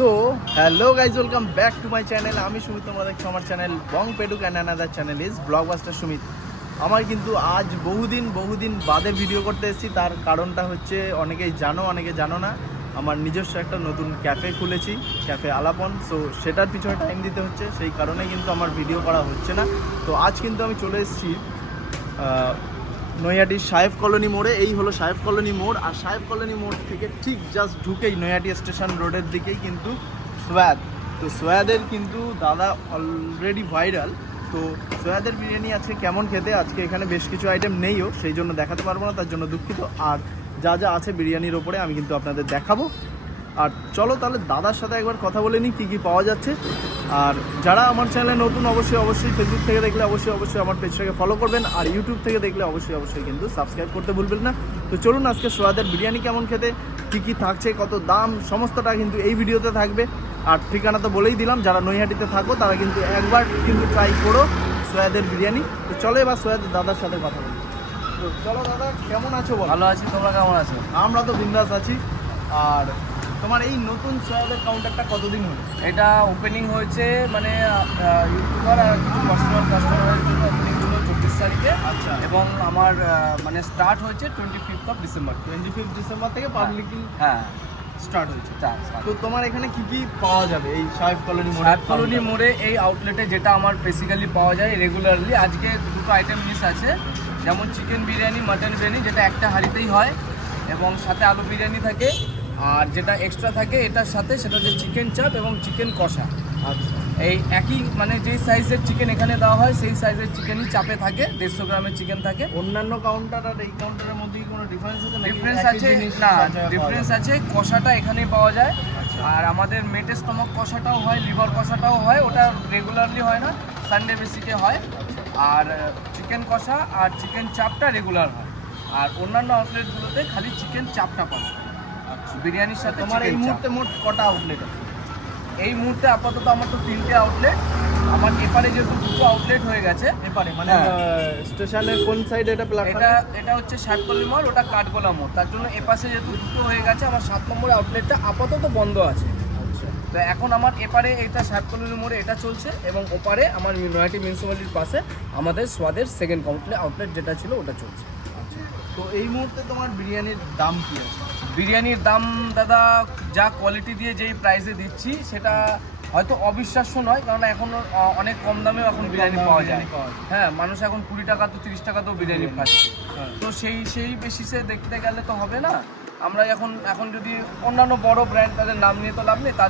So hello guys, welcome back to my channel. আমি সুমিত, তোমরা দেখছো আমার channel Bong Peduk and another channel is Blogbuster Sumit. আমার কিন্তু আজ বহুদিন বাদে ভিডিও করতে এসেছি। তার কারণটা হচ্ছে, অনেকেই জানো অনেকে জানো না, আমার নিজস্ব একটা নতুন ক্যাফে খুলেছি, ক্যাফে আলাপন। সো সেটার পিছনে টাইম দিতে হচ্ছে, সেই কারণে কিন্তু আমার ভিডিও করা হচ্ছে না। তো আজ কিন্তু আমি চলে এসেছি নৈহাটির সাহেব কলোনি মোড়ে। এই হলো সাহেব কলোনি মোড়, আর সাহেব কলোনি মোড় থেকে ঠিক জাস্ট ঢুকেই নৈহাটি স্টেশন রোডের দিকেই কিন্তু সোয়াদ। তো সোয়াদের কিন্তু দাদা অলরেডি ভাইরাল। তো সোয়াদের বিরিয়ানি আছে কেমন খেতে, আজকে এখানে বেশ কিছু আইটেম নেইও, সেই জন্য দেখাতে পারবো না, তার জন্য দুঃখিত। আর যা যা আছে বিরিয়ানির ওপরে আমি কিন্তু আপনাদের দেখাবো। আর চলো তাহলে দাদার সাথে একবার কথা বলে নিই কী কী পাওয়া যাচ্ছে। আর যারা আমার চ্যানেলে নতুন, অবশ্যই ফেসবুক থেকে দেখলে অবশ্যই আমার পেজটাকে ফলো করবেন, আর ইউটিউব থেকে দেখলে অবশ্যই কিন্তু সাবস্ক্রাইব করতে ভুলবেন না। তো চলুন, আজকে সোয়াদের বিরিয়ানি কেমন খেতে, কী কী থাকছে, কত দাম, সমস্তটা কিন্তু এই ভিডিওতে থাকবে। আর ঠিকানা তো বলেই দিলাম, যারা নৈহাটিতে থাকো তারা কিন্তু একবার কিন্তু ট্রাই করো সোয়াদের বিরিয়ানি। তো চলো এবার সোয়াদের দাদার সাথে কথা বলি। তো চলো দাদা, কেমন আছো? ভালো আছি, তোমরা কেমন আছো? আমরা তো বিন্দাস আছি। আর তোমার এই নতুন সোয়াদের কাউন্টারটা কতদিন হলো? এটা ওপেনিং হয়েছে, মানে ইউটিউবার আর কিছু পার্সোনাল কাস্টমারের জন্য ওপেনিং হলো 24 তারিখে। আচ্ছা। এবং আমার মানে স্টার্ট হয়েছে 25 ডিসেম্বর। 25 ডিসেম্বর থেকে পাবলিকলি হ্যাঁ, স্টার্ট হয়েছে। start। তো তোমার এখানে কি কি পাওয়া যাবে এই সাহেব কলোনি মোড়ে? সাহেব কলোনি মোড়ে এই আউটলেটে যেটা আমার বেসিক্যালি পাওয়া যায় রেগুলারলি, আজকে দুটো আইটেম মিস আছে, যেমন চিকেন বিরিয়ানি, মাটন বিরিয়ানি, যেটা একটা হাঁড়িতেই হয়, এবং সাথে আলু বিরিয়ানি থাকে। আর যেটা এক্সট্রা থাকে এটার সাথে, সেটা হচ্ছে চিকেন চাপ এবং চিকেন কষা। আচ্ছা। এই একই মানে যেই সাইজের চিকেন এখানে দেওয়া হয় সেই সাইজের চিকেনই চাপে থাকে, 150 গ্রামের চিকেন থাকে। অন্যান্য কাউন্টার আর এই কাউন্টারের মধ্যে কি কোনো ডিফারেন্স আছে? ডিফারেন্স আছে না, ডিফারেন্স আছে, কষাটা এখানেই পাওয়া যায়। আর আমাদের মেটে স্টমাক কষাটাও হয়, লিভার কষাটাও হয়, ওটা রেগুলারলি হয় না, সানডে বেসিকে হয়। আর চিকেন কষা আর চিকেন চাপটা রেগুলার হয়। আর অন্যান্য আউটলেটগুলোতে খালি চিকেন চাপটা পাবে বিরিয়ানির সাথে। তোমার এই chicken চাপ। মুহূর্তে মোট কটা আউটলেট আছে? এই মুহূর্তে আপাতত আমার তো 3টে আউটলেট। আমার এপারে যেহেতু 2টো আউটলেট হয়ে গেছে। এপারে মানে হ্যাঁ। স্টেশনের কোন সাইডে এটা প্ল্যাটফর্ম? এটা হচ্ছে সাহেব কলোনি মোড়, ওটা কাঠগোলা মোড়। তার জন্য এপাশে যেহেতু 2টো হয়ে গেছে, আমার 7 নম্বর আউটলেটটা আপাতত বন্ধ আছে। আচ্ছা। তো এখন আমার এপারে এটা সাহেব কলোনি মোড়ে এটা চলছে, এবং ওপারে আমার নৈহাটি মিউনিসিপ্যালিটির পাশে আমাদের সোয়াদের সেকেন্ড আউটলেট যেটা ছিল ওটা চলছে। আচ্ছা। তো এই মুহূর্তে তোমার বিরিয়ানির দাম কি আছে? বিরিয়ানির দাম দাদা, যা কোয়ালিটি দিয়ে যেই প্রাইসে দিচ্ছি সেটা হয়তো অবিশ্বাস্য নয়, কারণ এখন অনেক কম দামেও এখন বিরিয়ানি পাওয়া যায়। হ্যাঁ, মানুষ এখন 20 টাকা তো 30 টাকাতেও বিরিয়ানি খাচ্ছে। তো সেই বেসিসে দেখতে গেলে তো হবে না। আমরা এখন যদি অন্যান্য বড় ব্র্যান্ড, তাদের নাম নিয়ে তো লাভ নেই, তাদের